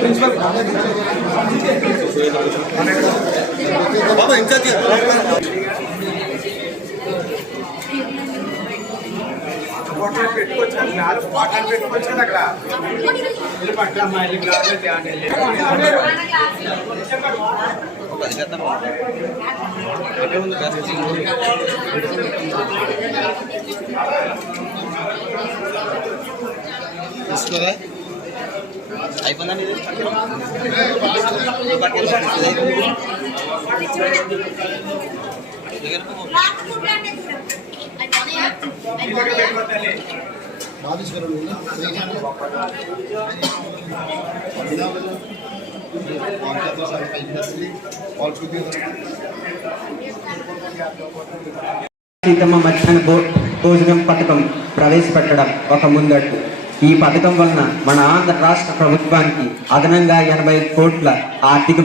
Principal बाबा in charge పెట్టుకొచ్చాను అక్కడ పట్ల మైలు తీసుకోరా అయిపోయిందండి సీతమ్మ మధ్యాహ్న భోజనం పథకం ప్రవేశపెట్టడం ఒక ముందడుగు. ఈ పథకం వలన మన ఆంధ్ర రాష్ట్ర ప్రభుత్వానికి అదనంగా 80 కోట్ల ఆర్థిక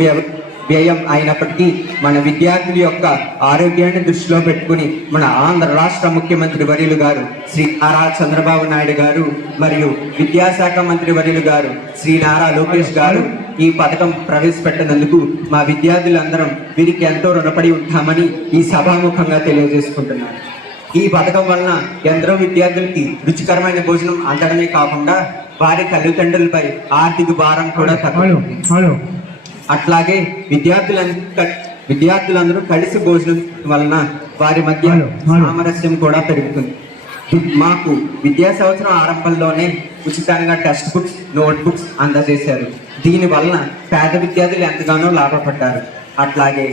వ్యయం అయినప్పటికీ మన విద్యార్థుల యొక్క ఆరోగ్యాన్ని దృష్టిలో పెట్టుకుని మన ఆంధ్ర రాష్ట్ర ముఖ్యమంత్రి వర్యులు గారు శ్రీ నారా చంద్రబాబు నాయుడు గారు మరియు విద్యాశాఖ మంత్రి వర్యులు గారు శ్రీ నారా లోకేష్ గారు ఈ పథకం ప్రవేశపెట్టినందుకు మా విద్యార్థులందరం వీరికి ఎంతో రుణపడి ఉంటామని ఈ సభాముఖంగా తెలియజేసుకుంటున్నాను. ఈ పథకం వలన ఎందరో విద్యార్థులకి రుచికరమైన భోజనం అందడమే కాకుండా వారి తల్లిదండ్రులపై ఆర్థిక భారం కూడా తగ్గుతుంది. అట్లాగే విద్యార్థులందరూ కలిసి భోజనం వలన వారి మధ్య సామరస్యం కూడా పెరుగుతుంది. మాకు విద్యా సంవత్సరం ఆరంభంలోనే ఉచితంగా టెక్స్ట్ బుక్స్, నోట్ బుక్స్ అందజేశారు. దీని వలన పేద విద్యార్థులు ఎంతగానో లాభపడ్డారు. అట్లాగే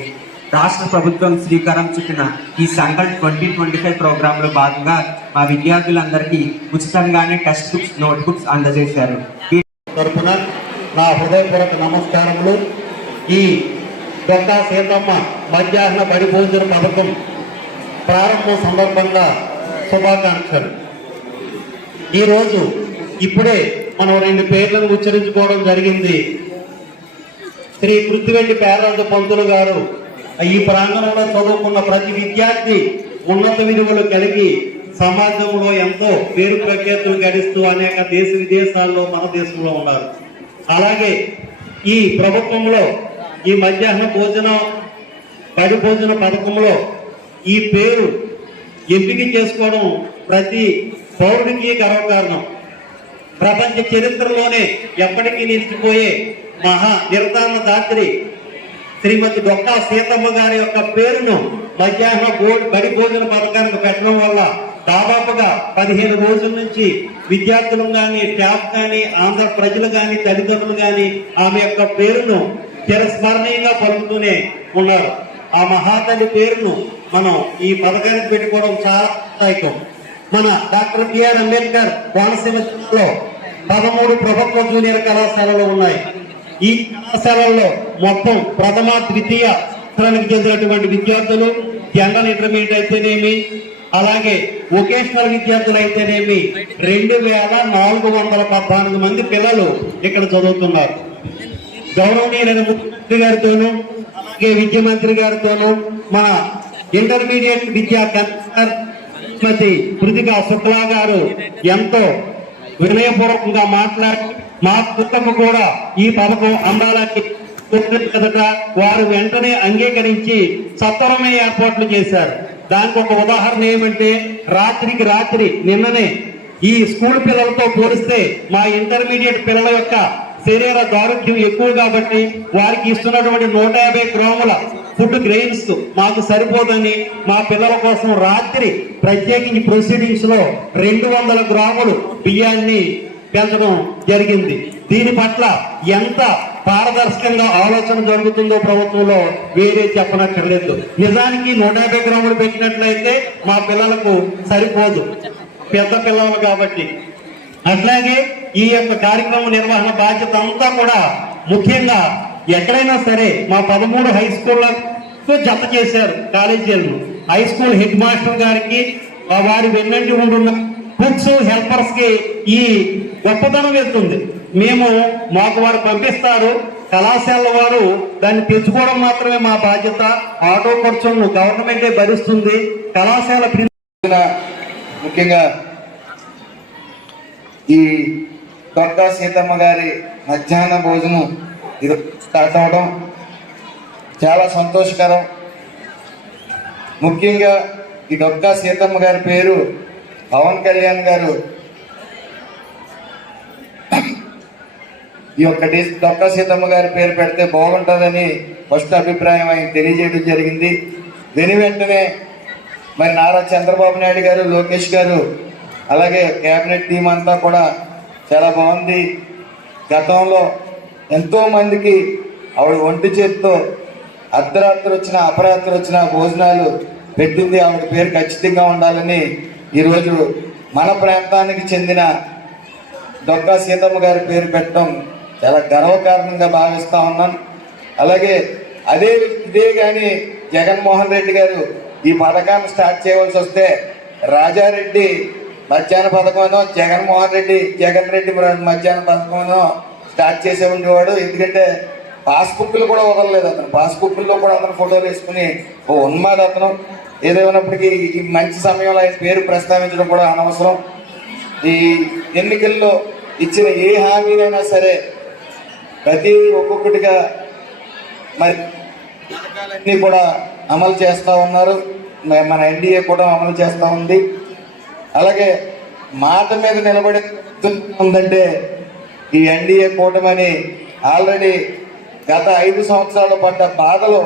రాష్ట్ర ప్రభుత్వం శ్రీకారం చుట్టిన ఈ సంకల్ప్ 2025 ప్రోగ్రాంలో భాగంగా మా విద్యార్థులందరికీ ఉచితంగానే టెక్స్ట్ బుక్స్, నోట్ బుక్స్ అందజేశారు. తరపున నా హృదయపూర్వక నమస్కారములు. ఈ డొక్కా సీతమ్మ మధ్యాహ్న బడి భోజన పథకం ప్రారంభం సందర్భంగా శుభాకాంక్షలు. ఈరోజు ఇప్పుడే మనం 2 పేర్లను ఉచ్చరించుకోవడం జరిగింది. శ్రీ కృత్తివెండి పేరాజు పంతులు గారు ఈ ప్రాంగణంలో చదువుకున్న ప్రతి విద్యార్థి ఉన్నత విలువలు కలిగి సమాజంలో ఎంతో పేరు ప్రఖ్యాతులు గడిస్తూ అనేక దేశ విదేశాల్లో మన దేశంలో ఉన్నారు. అలాగే ఈ ప్రభుత్వంలో ఈ మధ్యాహ్న బడి భోజన పథకంలో ఈ పేరు ఎంపిక చేసుకోవడం ప్రతి పౌరుడికి గర్వకారణం. ప్రపంచ చరిత్రలోనే ఎప్పటికీ నిలిచిపోయే మహా నిర్ధారణ దాత్రి శ్రీమతి డొక్కా సీతమ్మ గారి యొక్క పేరును మధ్యాహ్న బడి భోజన పథకానికి పెట్టడం వల్ల దాదాపుగా 15 రోజుల నుంచి విద్యార్థులు కానీ, స్టాఫ్ కానీ, ఆంధ్ర ప్రజలు కానీ, తల్లిదండ్రులు కానీ ఆమె యొక్క పేరును చిరస్మరణీయంగా పలుకుతూనే ఉన్నారు. ఆ మహాతల్లి పేరును మనం ఈ పథకానికి పెట్టుకోవడం చాలా ఉత్సాహం. మన డాక్టర్ బిఆర్ అంబేద్కర్ కోనసీమ జిల్లాలో 13 ప్రభుత్వ జూనియర్ కళాశాలలు ఉన్నాయి. ఈ కళాశాలల్లో మొత్తం ప్రథమ, ద్వితీయ స్థానానికి చెందినటువంటి విద్యార్థులు, జనరల్ ఇంటర్మీడియట్ అయితేనేమి, అలాగే వొకేషనల్ విద్యార్థులు అయితేనేమి 2414 మంది పిల్లలు ఇక్కడ చదువుతున్నారు. గౌరవనీయులైన ముఖ్యమంత్రి గారితోనూ, అలాగే విద్యా మంత్రి గారితోనూ, మన ఇంటర్మీడియట్ విద్యా కమిషనర్ శ్రీమతి కృతికా శుక్లా గారు ఎంతో వినయపూర్వకంగా మాట్లాడి మా పుస్తకం కూడా ఈ పథకం అందాలని వారు వెంటనే అంగీకరించి సత్వరమే ఏర్పాట్లు చేశారు. దానికి ఒక ఉదాహరణ ఏమంటే, రాత్రికి రాత్రి నిన్ననే ఈ స్కూల్ పిల్లలతో పోలిస్తే మా ఇంటర్మీడియట్ పిల్లల యొక్క శరీర దారుఢ్యం ఎక్కువ కాబట్టి వారికి ఇస్తున్నటువంటి 150 గ్రాముల ఫుడ్ గ్రెయిన్స్ మాకు సరిపోదని మా పిల్లల కోసం రాత్రి ప్రత్యేకించి ప్రొసీడింగ్స్ లో 200 గ్రాములు బియ్యాన్ని పెంచడం జరిగింది. దీని పట్ల ఎంత పారదర్శకంగా ఆలోచన జరుగుతుందో ప్రభుత్వంలో వేరే చెప్పనక్కర్లేదు. నిజానికి 150 గ్రాములు పెట్టినట్లయితే మా పిల్లలకు సరిపోదు, పెద్ద పిల్లలు కాబట్టి. అట్లాగే ఈ యొక్క కార్యక్రమ నిర్వహణ బాధ్యత అంతా కూడా ముఖ్యంగా ఎక్కడైనా సరే మా 13 హై స్కూళ్ళతో జత చేశారు కాలేజీలను. హై స్కూల్ హెడ్ మాస్టర్ గారికి వారి వెన్నంటి ఉంటున్న బుక్స్ హెల్పర్స్ కి ఈ గొప్పతనం వెళ్తుంది. మేము మాకు వారు పంపిస్తారు, కళాశాల వారు దాన్ని తెచ్చుకోవడం మాత్రమే మా బాధ్యత. ఆటో ఖర్చులను గవర్నమెంటే భరిస్తుంది. కళాశాల ముఖ్యంగా ఈ డొక్కా సీతమ్మ గారి మధ్యాహ్న భోజనం స్టార్ట్ అవడం చాలా సంతోషకరం. ముఖ్యంగా ఈ డొక్కా సీతమ్మ గారి పేరు పవన్ కళ్యాణ్ గారు ఈ యొక్క డొక్కా సీతమ్మ గారి పేరు పెడితే బాగుంటుందని ఫస్ట్ అభిప్రాయం ఆయన తెలియజేయడం జరిగింది. వెను వెంటనే మరి నారా చంద్రబాబు నాయుడు గారు, లోకేష్ గారు, అలాగే కేబినెట్ టీం అంతా కూడా చాలా బాగుంది. గతంలో ఎంతోమందికి ఆవిడ ఒంటి చేతితో అర్ధరాత్రి వచ్చిన అపరాత్రి వచ్చిన భోజనాలు పెట్టింది. ఆవిడ పేరు ఖచ్చితంగా ఉండాలని ఈరోజు మన ప్రాంతానికి చెందిన డొక్కా సీతమ్మ గారి పేరు పెట్టడం చాలా గర్వకారణంగా భావిస్తూ ఉన్నాను. అలాగే ఇదే కానీ జగన్మోహన్ రెడ్డి గారు ఈ పథకాన్ని స్టార్ట్ చేయవలసి వస్తే రాజారెడ్డి మధ్యాహ్న పథకమనో జగన్ రెడ్డి మధ్యాహ్న పథకమనో స్టార్ట్ చేసే ఉండేవాడు. ఎందుకంటే పాస్బుక్లు కూడా వదలలేదు అతను. పాస్బుక్లో కూడా అతను ఫోటోలు వేసుకుని ఓ ఉన్మాద అతను. ఏదేమైనప్పటికీ ఈ మంచి సమయంలో ఆయన పేరు ప్రస్తావించడం కూడా అనవసరం. ఈ ఎన్నికల్లో ఇచ్చిన ఏ హామీనైనా సరే ప్రతి ఒక్కొక్కటిగా మరి పథకాలన్నీ కూడా అమలు చేస్తూ ఉన్నారు. మన ఎన్డీఏ కూడా అమలు చేస్తూ ఉంది. అలాగే మాట మీద నిలబడి ఉందంటే ఈ ఎన్డీఏ కూటమని ఆల్రెడీ గత 5 సంవత్సరాలు పడ్డ బాధలు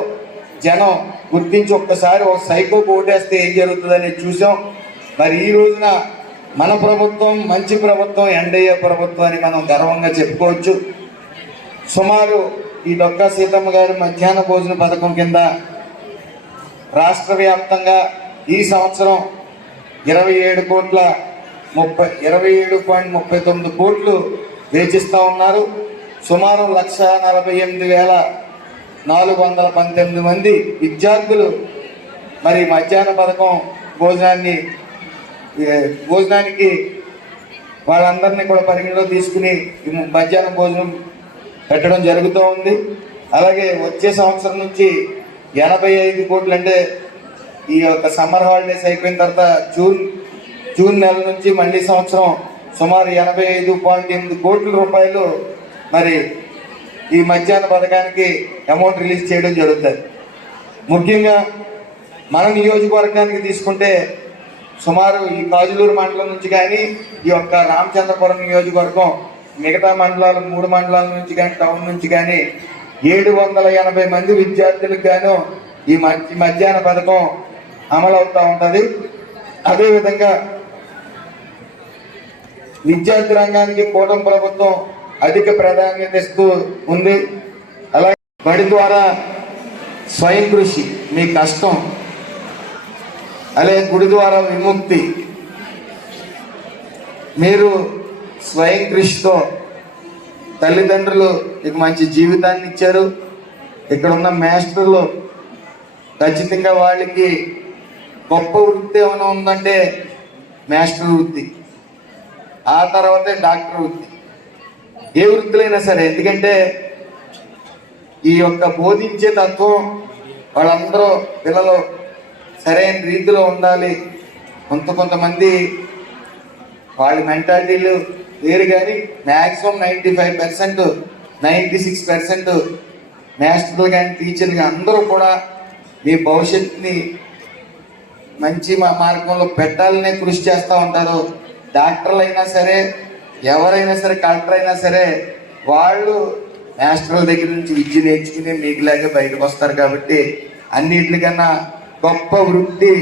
జనం గుర్తించి ఒక్కసారి ఒక సైకోకు ఓటేస్తే ఏం జరుగుతుందని చూసాం. మరి ఈ రోజున మన ప్రభుత్వం మంచి ప్రభుత్వం, ఎన్డీఏ ప్రభుత్వం అని మనం గర్వంగా చెప్పుకోవచ్చు. సుమారు ఈ డొక్కా సీతమ్మ గారి మధ్యాహ్న భోజన పథకం కింద రాష్ట్ర వ్యాప్తంగా ఈ సంవత్సరం 27.39 కోట్లు వేచిస్తూ ఉన్నారు. సుమారు 1,48,419 మంది విద్యార్థులు మరి మధ్యాహ్న పథకం భోజనానికి వాళ్ళందరినీ కూడా పరిగణలో తీసుకుని మధ్యాహ్నం భోజనం పెట్టడం జరుగుతూ ఉంది. అలాగే వచ్చే సంవత్సరం నుంచి 85 కోట్లు, అంటే ఈ యొక్క సమ్మర్ హాలిడేస్ అయిపోయిన తర్వాత జూన్ నెల నుంచి మళ్ళీ సంవత్సరం సుమారు 85.8 కోట్ల రూపాయలు మరి ఈ మధ్యాహ్న పథకానికి అమౌంట్ రిలీజ్ చేయడం జరుగుతుంది. ముఖ్యంగా మన నియోజకవర్గానికి తీసుకుంటే సుమారు ఈ కాజులూరు మండలం నుంచి కానీ ఈ యొక్క రామచంద్రపురం నియోజకవర్గం మిగతా మండలాలు 3 మండలాల నుంచి కానీ టౌన్ నుంచి కానీ 780 మంది విద్యార్థులకు గాను ఈ మధ్యాహ్న పథకం అమలవుతూ ఉంటుంది. అదేవిధంగా విద్యార్థి రంగానికి కూటమి ప్రభుత్వం అధిక ప్రాధాన్యత ఇస్తూ ఉంది. అలాగే బడి ద్వారా స్వయం కృషి, మీ కష్టం, అలాగే గుడి ద్వారా విముక్తి, మీరు స్వయం కృషితో తల్లిదండ్రులు మీకు మంచి జీవితాన్ని ఇచ్చారు. ఇక్కడ ఉన్న మాస్టర్లు ఖచ్చితంగా వాళ్ళకి గొప్ప వృత్తి ఏమైనా ఉందంటే మాస్టర్ వృత్తి, ఆ తర్వాతే డాక్టర్ వృత్తి, ఏ వృత్తులైనా సరే. ఎందుకంటే ఈ యొక్క బోధించే తత్వం వాళ్ళందరూ పిల్లలు సరైన రీతిలో ఉండాలి. కొంతమంది వాళ్ళ మెంటాలిటీలు వేరు, కానీ మ్యాక్సిమం 95%, 96% మాస్టర్లు కానీ టీచర్లు కానీ అందరూ కూడా మీ భవిష్యత్తుని మంచి మార్గంలో పెట్టాలనే కృషి చేస్తూ ఉంటారు. డాక్టర్లు అయినా సరే, ఎవరైనా సరే, కలెక్టర్ అయినా సరే, వాళ్ళు మాస్టర్ల దగ్గర నుంచి విద్య నేర్చుకుని మీకులాగే బయటకు వస్తారు. కాబట్టి అన్నిటికన్నా గొప్ప వృత్తి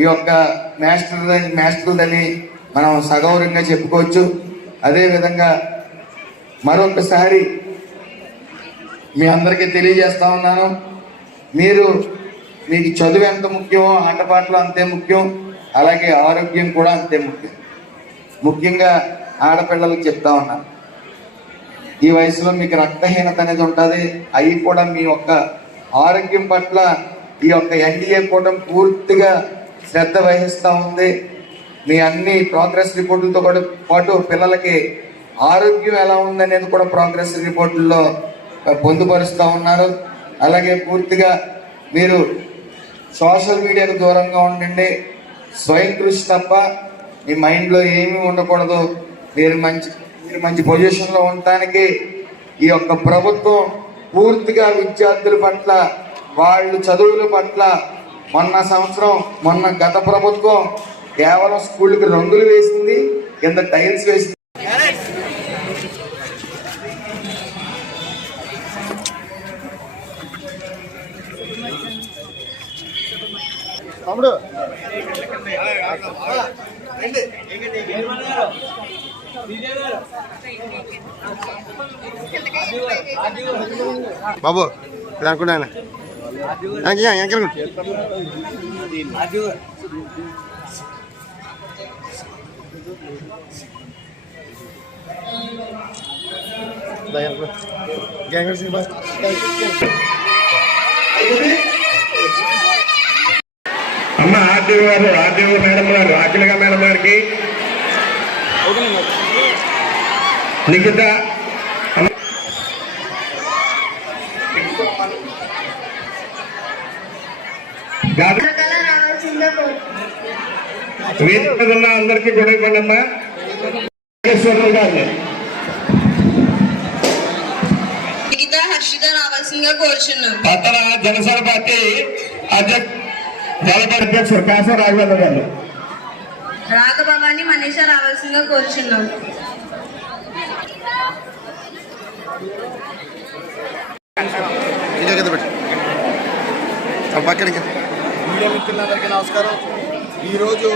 ఈ యొక్క మాస్టర్లని మనం సగౌరవంగా చెప్పుకోవచ్చు. అదేవిధంగా మరొకసారి మీ అందరికీ తెలియజేస్తా ఉన్నాను, మీకు చదువు ఎంత ముఖ్యమో ఆటపాటలు అంతే ముఖ్యం, అలాగే ఆరోగ్యం కూడా అంతే ముఖ్యం. ముఖ్యంగా ఆడపిల్లలకు చెప్తా ఉన్నాను, ఈ వయసులో మీకు రక్తహీనత అనేది ఉంటుంది. అవి కూడా మీ యొక్క ఆరోగ్యం పట్ల ఈ యొక్క ఎన్డీఏ కూటమి పూర్తిగా శ్రద్ధ వహిస్తూ ఉంది. మీ అన్ని ప్రోగ్రెస్ రిపోర్టులతో పాటు పిల్లలకి ఆరోగ్యం ఎలా ఉందనేది కూడా ప్రోగ్రెస్ రిపోర్టుల్లో పొందుపరుస్తూ ఉన్నారు. అలాగే పూర్తిగా మీరు సోషల్ మీడియాకు దూరంగా ఉండండి. స్వయం కృషి తప్ప మీ మైండ్లో ఏమీ ఉండకూడదు. మీరు మంచి పొజిషన్లో ఉండటానికి ఈ యొక్క ప్రభుత్వం పూర్తిగా విద్యార్థుల పట్ల, వాళ్ళు చదువుల పట్ల మొన్న గత ప్రభుత్వం కేవలం స్కూళ్ళకి రంగులు వేసింది, కింద టైల్స్ వేసింది. బాబు ఇలా అనుకున్నాను అమ్మ ఆర్డీఓ మేడం గారు, అఖిలగా మేడం గారికి, లిఖిత వేదిక ఉన్న అందరికీ కూడా ఇవ్వండి అమ్మా. గారిని హర్షిత రావాల్సిందిగా కోరుచున్నాం. పట్టణ జనసేన పార్టీ అధ్యక్షుడు కాసా రాఘవేంద్ర గారు, రాఘభవాని మనీష రావాల్సిందిగా కోరుచున్నాం. మీడియా మిత్రులందరికీ నమస్కారం. ఈరోజు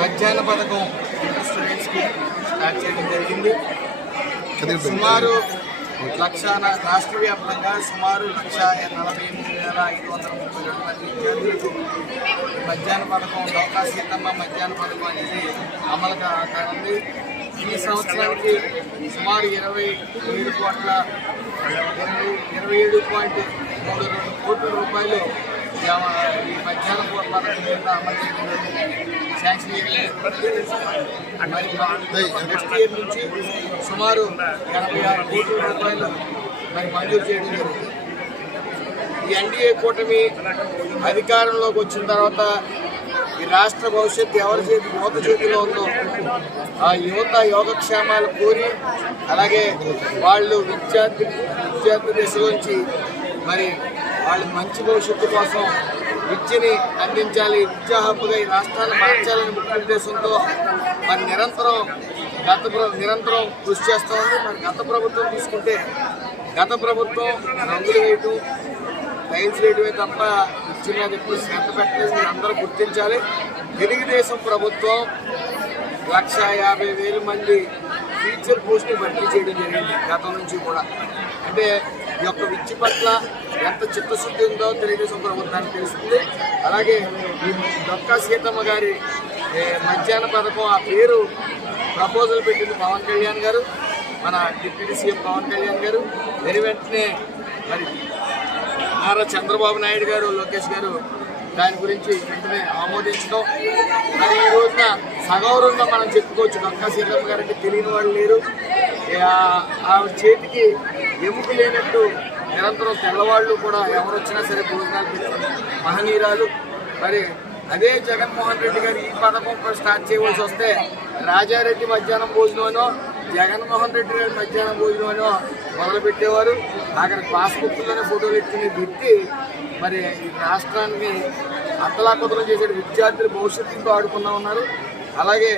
మధ్యాహ్న పథకం స్టూడెంట్స్కి స్టార్ట్ చేయడం జరిగింది. సుమారు రాష్ట్ర వ్యాప్తంగా సుమారు 1,48,532 మంది విద్యార్థులకు మధ్యాహ్న పథకం, డోకా సీతమ్మ మధ్యాహ్న పథకం అనేది అమలు కానుంది. ఈ సంవత్సరానికి సుమారు 27.32 కోట్ల రూపాయలు ఈ మధ్యాహ్న పథకం కింద అమలు చేయడం శాంక్షన్ నెక్స్ట్ ఇయర్ నుంచి సుమారు 86 కోట్ల రూపాయలు మరి మంజూరు చేయడం జరుగుతుంది. ఈ ఎన్డీఏ కూటమి అధికారంలోకి వచ్చిన తర్వాత ఈ రాష్ట్ర భవిష్యత్తు యువత చేతిలో ఉందో ఆ యువత యోగక్షేమాలు కోరి, అలాగే వాళ్ళు విద్యార్థి దశలోంచి మరి వాళ్ళు మంచి భవిష్యత్తు కోసం విద్యని అందించాలి, విద్యా హబ్బుగా ఈ రాష్ట్రాన్ని మార్చాలని ముఖ్య ఉద్దేశంతో మరి నిరంతరం కృషి చేస్తూ ఉంది. మరి గత ప్రభుత్వం తీసుకుంటే గత ప్రభుత్వం రంగులు వేయటం, టైల్స్ వేయటమే తప్ప విద్య మీద ఎక్కువ శ్రద్ధ పెట్టలేదు. మీరు అందరూ గుర్తించాలి. తెలుగుదేశం ప్రభుత్వం 1,50,000 మంది టీచర్ పోస్టులు భర్తీ చేయడం జరిగింది గతం నుంచి కూడా. అంటే ఈ యొక్క విద్య పట్ల ఎంత చిత్తశుద్ధి ఉందో తెలుగుదేశం ప్రభుత్వానికి తెలుస్తుంది. అలాగే ఈ డొక్కా సీతమ్మ గారి మధ్యాహ్న పథకం ఆ పేరు ప్రపోజల్ పెట్టింది పవన్ కళ్యాణ్ గారు, మన డిప్యూటీ సీఎం పవన్ కళ్యాణ్ గారు. వెంటనే మరి నారా చంద్రబాబు నాయుడు గారు, లోకేష్ గారు దాని గురించి వెంటనే ఆమోదించడం. మరి ఈ రోజున సగౌరవంగా మనం చెప్పుకోవచ్చు. డొక్కా సీతమ్మ గారు అంటే తెలియని వాళ్ళు లేరు. ఆవిడ చేతికి ఎముక లేనట్టు నిరంతరం తెల్లవాళ్ళు కూడా ఎవరు వచ్చినా సరే భోజనాలు పెట్టిన మహనీయురాలు. మరి అదే జగన్మోహన్ రెడ్డి గారు ఈ పథకం స్టార్ట్ చేయవలసి వస్తే రాజారెడ్డి మధ్యాహ్నం భోజనమనో, జగన్మోహన్ రెడ్డి గారి మధ్యాహ్నం భోజనమనో మొదలుపెట్టేవారు. అక్కడ పాస్బుక్లోనే ఫోటోలు ఎత్తుకుని పెట్టి మరి ఈ రాష్ట్రాన్ని అత్తలాకుతలం చేసే విద్యార్థులు భవిష్యత్తుతో ఆడుకున్నా ఉన్నారు. అలాగే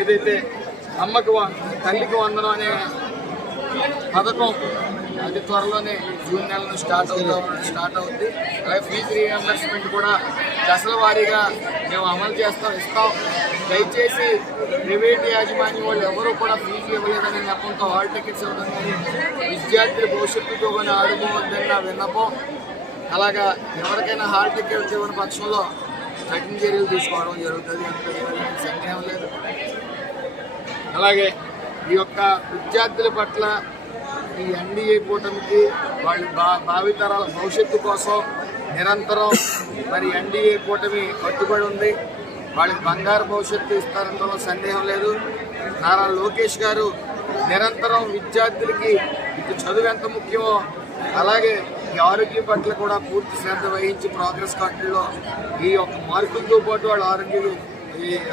ఏదైతే తల్లికి వందనం అనే పథకం అతి త్వరలోనే జూన్ నెలలో స్టార్ట్ అవుతుంది. అలాగే ఫీజు రీఎంబర్స్మెంట్ కూడా దశల వారీగా మేము అమలు ఇస్తాం. దయచేసి ప్రైవేట్ యాజమాన్యం వాళ్ళు ఎవరూ కూడా ఫీజు ఇవ్వలేదనే నెపంతో హాల్ టికెట్స్ ఇవ్వడం కానీ విద్యార్థుల భవిష్యత్తుతో కానీ ఆడుకోవద్దన్న విన్నపం. అలాగా ఎవరికైనా హాల్ టికెట్స్ ఇవ్వని పక్షంలో కఠిన చర్యలు తీసుకోవడం జరుగుతుంది. అందులో సందేహం లేదు. అలాగే ఈ యొక్క విద్యార్థుల పట్ల ఈ ఎన్డీఏ కూటమికి వాళ్ళ భావితరాల భవిష్యత్తు కోసం నిరంతరం మరి ఎన్డీఏ కూటమి కట్టుబడి ఉంది. వాళ్ళకి బంగారు భవిష్యత్తు ఇస్తారనడంలో సందేహం లేదు. నారా లోకేష్ గారు నిరంతరం విద్యార్థులకి ఇటు చదువు ఎంత ముఖ్యమో అలాగే ఈ ఆరోగ్యం పట్ల కూడా పూర్తి శ్రద్ధ వహించి ప్రోగ్రెస్ కార్డుల్లో ఈ యొక్క మార్కులతో పాటు వాళ్ళ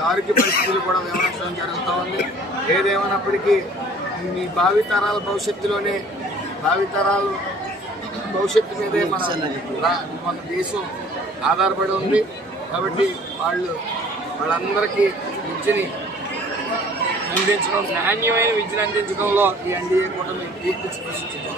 ఆరోగ్య పరిస్థితులు కూడా వివరించడం జరుగుతూ ఉంది. ఏదేమైనప్పటికీ ఈ భావితరాల భవిష్యత్తులోనే భవిష్యత్తు మీదే మన దేశం ఆధారపడి ఉంది. కాబట్టి వాళ్ళందరికీ విద్యని అందించడం, నాణ్యమైన విద్యను అందించడంలో ఈ ఎన్డీఏ కూటమి పూర్తి కృషి చేస్తుంది.